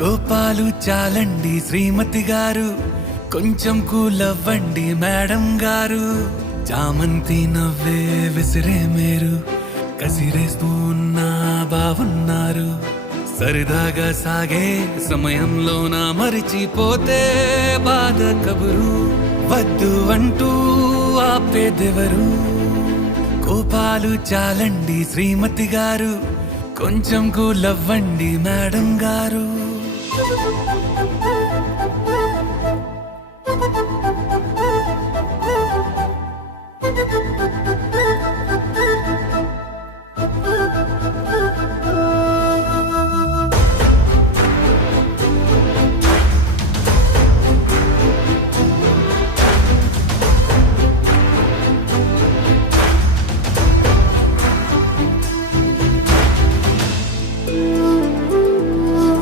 కోపాలు చాలండి శ్రీమతి గారు, కొంచెం కూలవ్వండి మేడం గారు. చామంతి నవ్వే విసిరే మీరు, కసిరేస్తూ ఉన్నా బావున్నారు. సరదాగా సాగే సమయంలోన మరిచిపోతే బాధ కబురు. వద్దు అంటూ ఆపేదెవరు? కోపాలు చాలండి శ్రీమతి గారు, కొంచెం కూలవ్వండి మేడం గారు.